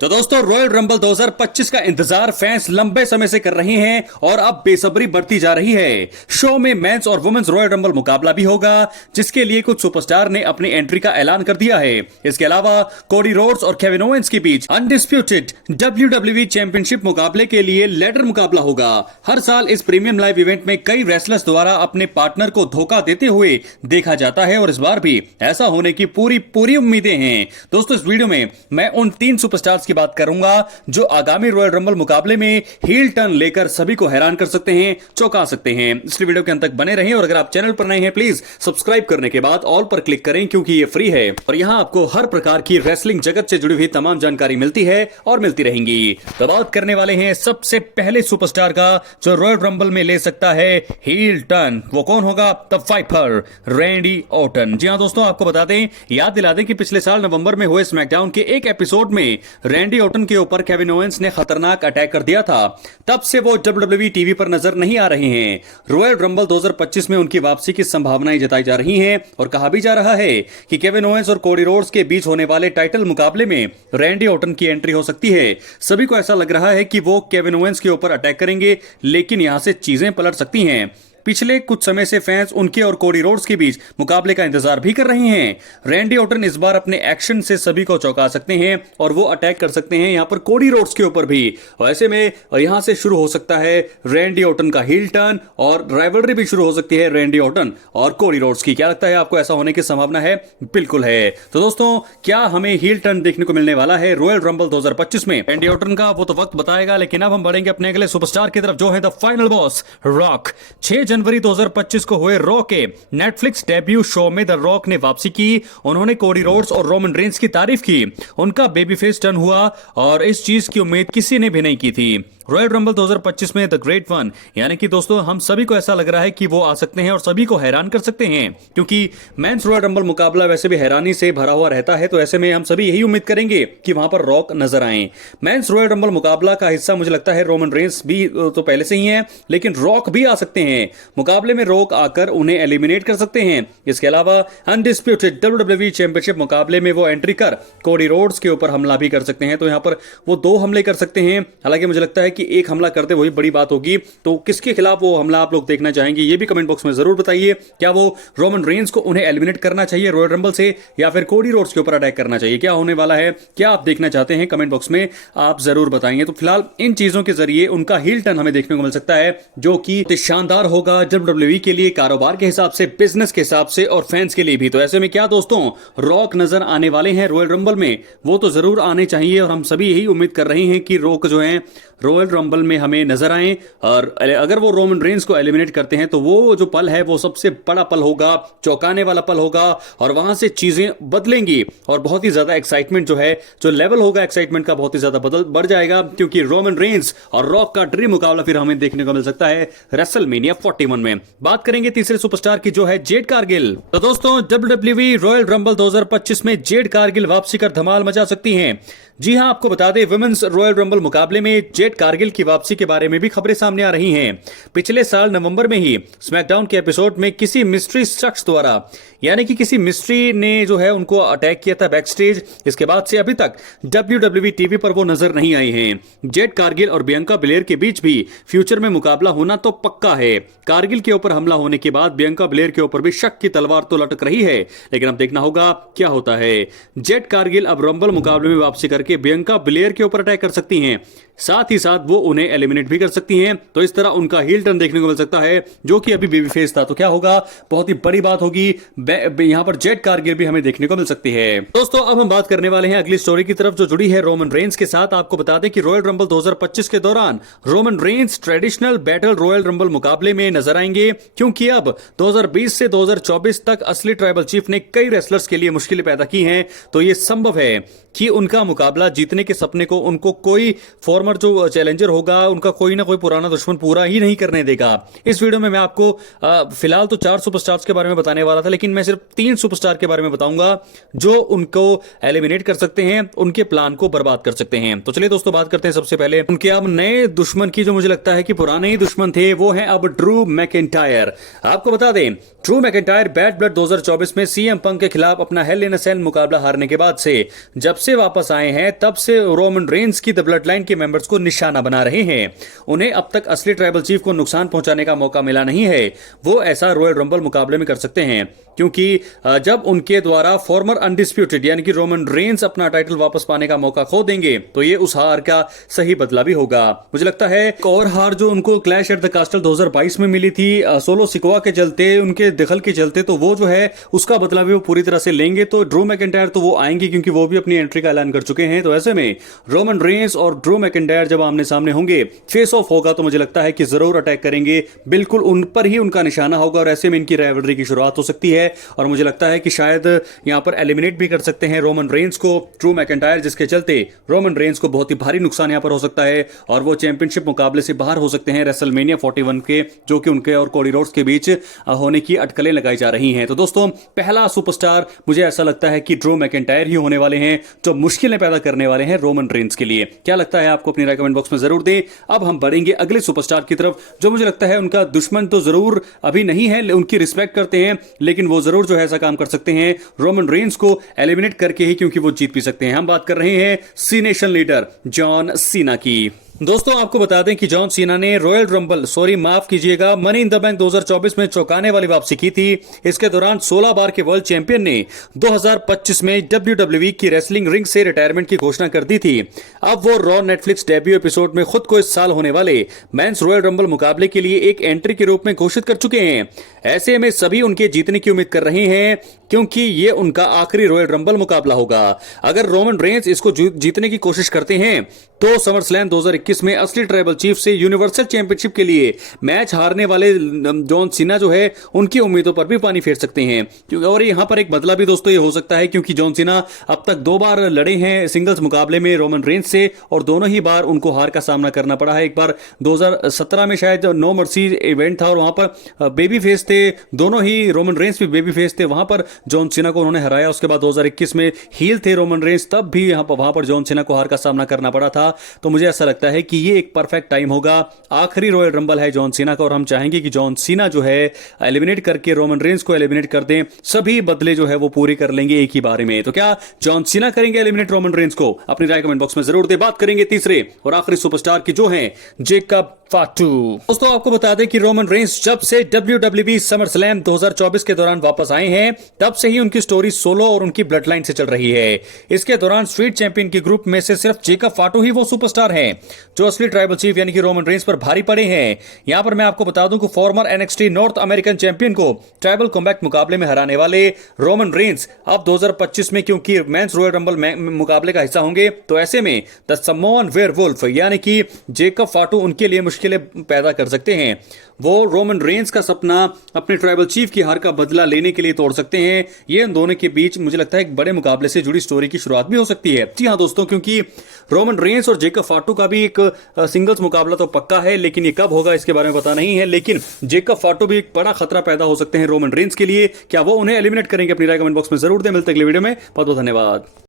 तो दोस्तों royal rumble 2025 का इंतजार फैंस लंबे समय से कर रहे हैं और अब बेसब्री बढ़ती जा रही है। शो में मेंस और वुमेन्स रॉयल रंबल मुकाबला भी होगा, जिसके लिए कुछ सुपरस्टार ने अपनी एंट्री का ऐलान कर दिया है। इसके अलावा कोडी रोड्स और केविन ओवेंस के बीच अनडिस्प्यूटेड WWE चैंपियनशिप मुकाबले के लिए लैडर मुकाबला होगा। हर साल इस प्रीमियम लाइव इवेंट में कई रेसलर्स द्वारा अपने पार्टनर को धोखा देते हुए देखा जाता है और इस बार भी ऐसा होने की पूरी उम्मीदें हैं। दोस्तों इस वीडियो में मैं उन 3 सुपरस्टार्स की बात करूंगा जो आगामी रॉयल रंबल मुकाबले में हील टर्न लेकर सभी को हैरान कर सकते हैं, चौंका सकते हैं। इसलिए वीडियो के अंत तक बने रहें और अगर आप चैनल पर नए हैं प्लीज सब्सक्राइब करने के बाद ऑल पर क्लिक करें, क्योंकि ये फ्री है और यहां आपको हर प्रकार की रेसलिंग जगत से जुड़ी हुई तमाम जानकारी मिलती है और मिलती रहेंगी। तो बात करने वाले हैं सबसे पहले सुपरस्टार का जो रॉयल रंबल में ले सकता है हील टर्न। वो कौन होगा? The viper Randy Orton. जी हां दोस्तों, आपको बता दें, याद दिला दें कि पिछले साल नवंबर में हुए स्मैकडाउन के एक एपिसोड में रैंडी ऑर्टन के ऊपर केविन ओवेंस ने खतरनाक अटैक कर दिया था। तब से वो WWE टीवी पर नजर नहीं आ रहे हैं। रॉयल रंबल 2025 में उनकी वापसी की संभावनाएं जताई जा रही हैं और कहा भी जा रहा है कि केविन ओवेंस और कोडी रोड्स के बीच होने वाले टाइटल मुकाबले में रैंडी ऑर्टन की एंट्री हो सकती है। सभी को ऐसा लग रहा है कि वो केविन ओवेंस के ऊपर अटैक करेंगे, लेकिन यहां से चीजें पलट सकती हैं। पिछले कुछ समय से फैंस उनके और कोडी रोड्स के बीच मुकाबले का इंतजार भी कर रहे हैं। रैंडी ऑर्टन इस बार अपने एक्शन से सभी को चौंका सकते हैं और वो अटैक कर सकते हैं यहां पर कोडी रोड्स के ऊपर भी। और ऐसे में यहां से शुरू हो सकता है रैंडी ऑर्टन का हील टर्न और राइवलरी भी शुरू हो सकती है रैंडी ऑर्टन और कोडी रोड्स की। क्या लगता है आपको, ऐसा होने की संभावना है? बिल्कुल है। तो दोस्तों, क्या हमें हील टर्न देखने को मिलने वाला है रॉयल रंबल 2025 में? रैंडी ऑर्टन का वो तो वक्त बताएगा, लेकिन अब हम बढ़ेंगे अपने अगले सुपरस्टार की तरफ जो है द फाइनल बॉस रॉक। 6 जनवरी 2025 को हुए रॉ के नेटफ्लिक्स डेब्यू शो में द रॉक ने वापसी की। उन्होंने कोडी रोड्स और रोमन रेंस की तारीफ की। उनका बेबी फेस टर्न हुआ और इस चीज की उम्मीद किसी ने भी नहीं की थी। रॉयल रंबल 2025 में द ग्रेट वन, यानी कि दोस्तों हम सभी को ऐसा लग रहा है कि वो आ सकते हैं और सभी को हैरान कर सकते हैं, क्योंकि मेंस रॉयल रंबल मुकाबला वैसे भी हैरानी से भरा हुआ रहता है। तो ऐसे में हम सभी यही उम्मीद करेंगे कि वहां पर रॉक नजर आए। मेंस रॉयल रंबल मुकाबला का हिस्सा मुझे लगता है रोमन रेंस भी तो पहले से ही है, लेकिन रॉक भी आ सकते हैं मुकाबले में। रॉक आकर उन्हें एलिमिनेट कर सकते हैं। इसके अलावा अनडिस्प्यूटेड WWE चैंपियनशिप मुकाबले में वो एंट्री कर कोडी रोड्स के ऊपर हमला भी कर सकते हैं। तो यहां पर वो 2 हमले कर सकते हैं। हालांकि मुझे लगता है कि एक हमला करते वही बड़ी बात होगी। तो किसके खिलाफ वो हमला आप लोग देखना चाहेंगे, ये भी कमेंट बॉक्स में जरूर बताइए। क्या वो रोमन रेंस को उन्हें एलिमिनेट करना चाहिए रॉयल रंबल से, या फिर कोडी रोड्स के ऊपर अटैक करना चाहिए? क्या होने वाला है, क्या आप देखना चाहते हैं, कमेंट बॉक्स में आप जरूर बताएंगे। तो फिलहाल इन चीजों के जरिए उनका हील टर्न हमें देखने को मिल सकता है, जो कि शानदार होगा WWE के लिए, कारोबार के हिसाब से, बिजनेस के हिसाब से और फैंस के लिए भी। तो ऐसे में क्या दोस्तों, रॉक नजर आने वाले हैं रॉयल रंबल में? वो तो जरूर आने चाहिए और हम सभी यही उम्मीद कर रहे हैं कि रॉक जो है रॉयल रंबल में हमें नजर आए। और अगर वो रोमन रेंस को एलिमिनेट करते हैं तो वो जो पल है वो सबसे बड़ा पल होगा, चौंकाने वाला पल होगा और वहां से चीजें बदलेंगी और बहुत ही ज्यादा एक्साइटमेंट जो है, जो लेवल होगा एक्साइटमेंट का, बहुत ही ज्यादा बढ़ जाएगा, क्योंकि रोमन रेंस और रॉक का ड्रीम मुकाबला फिर हमें देखने को मिल सकता है रेसलमेनिया 41 में। बात करेंगे तीसरे सुपरस्टार की जो है जेड कारगिल। तो दोस्तों WWE रॉयल रंबल 2025 में जेड कारगिल वापसी कर धमाल मचा सकती हैं। जी हां, आपको बता दें, वुमेन्स रॉयल रंबल मुकाबले में जेड कारगिल की वापसी के बारे में भी खबरें सामने आ रही हैं। पिछले साल नवंबर में ही स्मैकडाउन के एपिसोड में किसी मिस्ट्री शख्स द्वारा, यानी कि किसी मिस्ट्री ने जो है उनको अटैक किया था बैक स्टेज। इसके बाद से अभी तक WWE टीवी पर वो नजर नहीं आए हैं। जेड कारगिल और बियंका बिलेयर के बीच भी फ्यूचर में मुकाबला होना तो पक्का है। कारगिल के ऊपर हमला होने के बाद बियंका बिलेयर के ऊपर भी शक की तलवार तो लटक रही है, लेकिन अब देखना होगा क्या होता है। जेड कारगिल अब रंबल मुकाबले में वापसी करके बियंका बिलेयर के ऊपर अटैक कर सकती हैं, साथ ही साथ वो उन्हें एलिमिनेट भी कर सकती हैं। तो इस तरह उनका हील टर्न देखने को मिल सकता है, जो कि अभी बेबी फेस था। तो क्या होगा, बहुत ही बड़ी बात होगी। यहां पर जेड कारगिल भी हमें देखने को मिल सकती है। दोस्तों अब हम बात करने वाले हैं अगली स्टोरी की तरफ, जो जुड़ी है रोमन रेंस के साथ। आपको बता दें कि रॉयल रंबल 2025 के दौरान Roman Reigns traditional battle royal rumble मुकाबले में नजर आएंगे, क्योंकि अब 2020 से 2024 तक असली ट्राइबल चीफ ने कई रेसलर्स के लिए मुश्किलें पैदा की हैं। तो यह संभव है कि उनका मुकाबला जीतने के सपने को उनको कोई फॉर्मर जो चैलेंजर होगा, उनका कोई ना कोई पुराना दुश्मन पूरा ही नहीं करने देगा। इस वीडियो में मैं आपको फिलहाल तो 4 सुपरस्टार्स के बारे में बताने वाला था, लेकिन मैं सिर्फ 3 सुपरस्टार के बारे में बताऊंगा जो उनको एलिमिनेट कर सकते हैं, उनके प्लान को बर्बाद कर सकते हैं। तो चलिए दोस्तों, बात करते हैं सबसे पहले उनके अब नए दुश्मन की, जो मुझे लगता है कि पुराने ही दुश्मन थे। वो है अब ड्रू मैकिंटायर। आपको बता दें, ड्रू मैकिंटायर बैड ब्लड 2024 में CM पंक के खिलाफ अपना हेल इन अ सेल मुकाबला हारने के बाद से जब से वापस आए हैं हैं तब से रोमन रेंस की द ब्लड लाइन के मेंबर्स को निशाना बना रहे हैं। उन्हें अब तक असली ट्राइबल चीफ को नुकसान पहुंचाने का मौका मिला नहीं है। वो ऐसा रॉयल रंबल मुकाबले में कर सकते हैं, क्योंकि जब उनके द्वारा फॉर्मर अनडिस्प्यूटेड यानी कि रोमन रेंस अपना टाइटल वापस पाने का मौका खो देंगे तो ये उस हार का सही बदला भी होगा। मुझे लगता है एक और हार जो उनको क्लैश एट द कास्टल 2022 में मिली थी सोलो सिकोआ के चलते, उनके दखल के चलते, तो वो जो है उसका बदला भी वो पूरी तरह से लेंगे। तो ड्रू मैकिंटायर तो वो आएंगे क्योंकि वो भी अपनी एंट्री का ऐलान कर चुके हैं। तो ऐसे में रोमन रेंस और ड्रू मैकिंटायर जब आमने सामने होंगे, फेस ऑफ होगा, तो मुझे लगता है कि जरूर अटैक करेंगे, बिल्कुल उन पर ही उनका निशाना होगा और ऐसे में इनकी राइवलरी की शुरुआत हो सकती है। और मुझे लगता है कि शायद यहां पर एलिमिनेट भी कर सकते हैं रोमन रेंस को ड्रू मैकिंटायर, जिसके चलते रोमन रेंस को बहुत ही भारी नुकसान यहां पर हो सकता है और वो चैंपियनशिप मुकाबले से बाहर हो सकते हैं रेसलमेनिया 41 के, जो कि उनके और कोडी रोड्स के बीच होने की अटकलें लगाई जा रही हैं। तो दोस्तों, पहला सुपरस्टार मुझे ऐसा लगता है कि ड्रू मैकिंटायर ही होने वाले हैं, जो मुश्किलें पैदा करने वाले हैं रोमन रेंस के लिए। क्या लगता है आपको? अपनी राय कमेंट बॉक्स में जरूर दें। अब हम बढ़ेंगे अगले सुपरस्टार की तरफ, जो मुझे लगता है उनका दुश्मन तो जरूर अभी नहीं है, उनकी रिस्पेक्ट करते हैं, लेकिन वो जरूर जो है ऐसा काम कर सकते हैं रोमन रेंस को एलिमिनेट करके ही, क्योंकि वो जीत भी सकते हैं। हम बात कर रहे हैं सी नेशन लीडर जॉन सीना की। दोस्तों, आपको बता दें कि जॉन सीना ने रॉयल रंबल, माफ कीजिएगा, मनी इन द बैंक 2024 में चौंकाने वाली वापसी की थी। इसके दौरान 16 बार के वर्ल्ड चैंपियन ने 2025 में WWE की रेसलिंग रिंग से रिटायरमेंट की घोषणा कर दी थी। अब वो रॉ नेटफ्लिक्स डेब्यू एपिसोड में खुद को इस साल होने वाले मेंस रॉयल रंबल मुकाबले के लिए एक एंट्री के रूप में घोषित कर चुके हैं। ऐसे में सभी उनके जीतने की उम्मीद कर रहे हैं, क्योंकि ये उनका आखिरी रॉयल रंबल मुकाबला होगा। अगर रोमन रेंस इसको जीतने की कोशिश करते हैं तो समर स्लैम 2021 में असली ट्राइबल चीफ से यूनिवर्सल चैंपियनशिप के लिए मैच हारने वाले जॉन सीना जो है उनकी उम्मीदों पर भी पानी फेर सकते हैं। क्योंकि और यहां पर एक बदला भी दोस्तों ये हो सकता है, क्योंकि जॉन सीना अब तक 2 बार लड़े हैं सिंगल्स मुकाबले में रोमन रेंस से और दोनों ही बार उनको हार का सामना करना पड़ा है। एक बार 2017 में शायद नो मर्सी इवेंट था और वहां पर बेबी फेस थे, दोनों ही रोमन रेंस भी बेबी फेस थे, वहां पर जॉन सीना को उन्होंने हराया। उसके बाद 2021 में हील थे रोमन रेंस, तब भी वहां पर जॉन सीना को हार का सामना करना पड़ा था। तो मुझे ऐसा लगता है कि ये एक परफेक्ट टाइम होगा, आखिरी रॉयल रंबल है जॉन सीना का और हम चाहेंगे कि जॉन सीना जो है एलिमिनेट करके रोमन रेंस को एलिमिनेट कर दें, सभी बदले जो है वो पूरी कर लेंगे एक ही बारे में। तो क्या जॉन सीना करेंगे एलिमिनेट रोमन रेंस को? अपनी राय कमेंट बॉक्स में जरूर दे। बात करेंगे तीसरे और आखिरी सुपरस्टार की, जो है जेकब फाटू। दोस्तों, आपको बता दें कि रोमन रेंस जब से WWE समर स्लैम 2024 के दौरान वापस आए हैं, तब से ही उनकी स्टोरी सोलो और उनकी ब्लड लाइन से चल रही है। इसके दौरान स्ट्रीट चैंपियन के ग्रुप में से सिर्फ जेकब फाटू ही वो सुपरस्टार हैं जो असली ट्राइबल चीफ यानी कि रोमन रेंस पर भारी पड़े हैं। यहां पर मैं आपको बता दूं कि farmer NXT north American champion को ट्राइबल कॉम्बैट मुकाबले में हराने वाले रोमन रेंस अब 2025 में, क्योंकि मेंस रॉयल रंबल मुकाबले का हिस्सा होंगे, तो ऐसे में द समोअन वेयरवुल्फ यानी कि जेकब फाटू उनके लिए मुश्किलें पैदा कर सकते हैं। वो रोमन रेंस का सपना अपने ट्राइबल चीफ की हार का बदला लेने के लिए तोड़ सकते हैं। ये इन दोनों के बीच मुझे लगता है एक बड़े मुकाबले से जुड़ी स्टोरी की शुरुआत भी हो सकती है। जी हां दोस्तों, क्योंकि रोमन रेंस और जेकब फाटू का भी एक सिंगल्स मुकाबला तो पक्का है, लेकिन ये कब होगा इसके बारे में पता नहीं है। लेकिन जेकब फाटू भी एक बड़ा खतरा पैदा हो सकते हैं रोमन रेंस के लिए। क्या वो उन्हें एलिमिनेट करेंगे? अपनी राय कमेंट बॉक्स में जरूर दें। मिलते हैं अगले वीडियो में। बहुत बहुत धन्यवाद।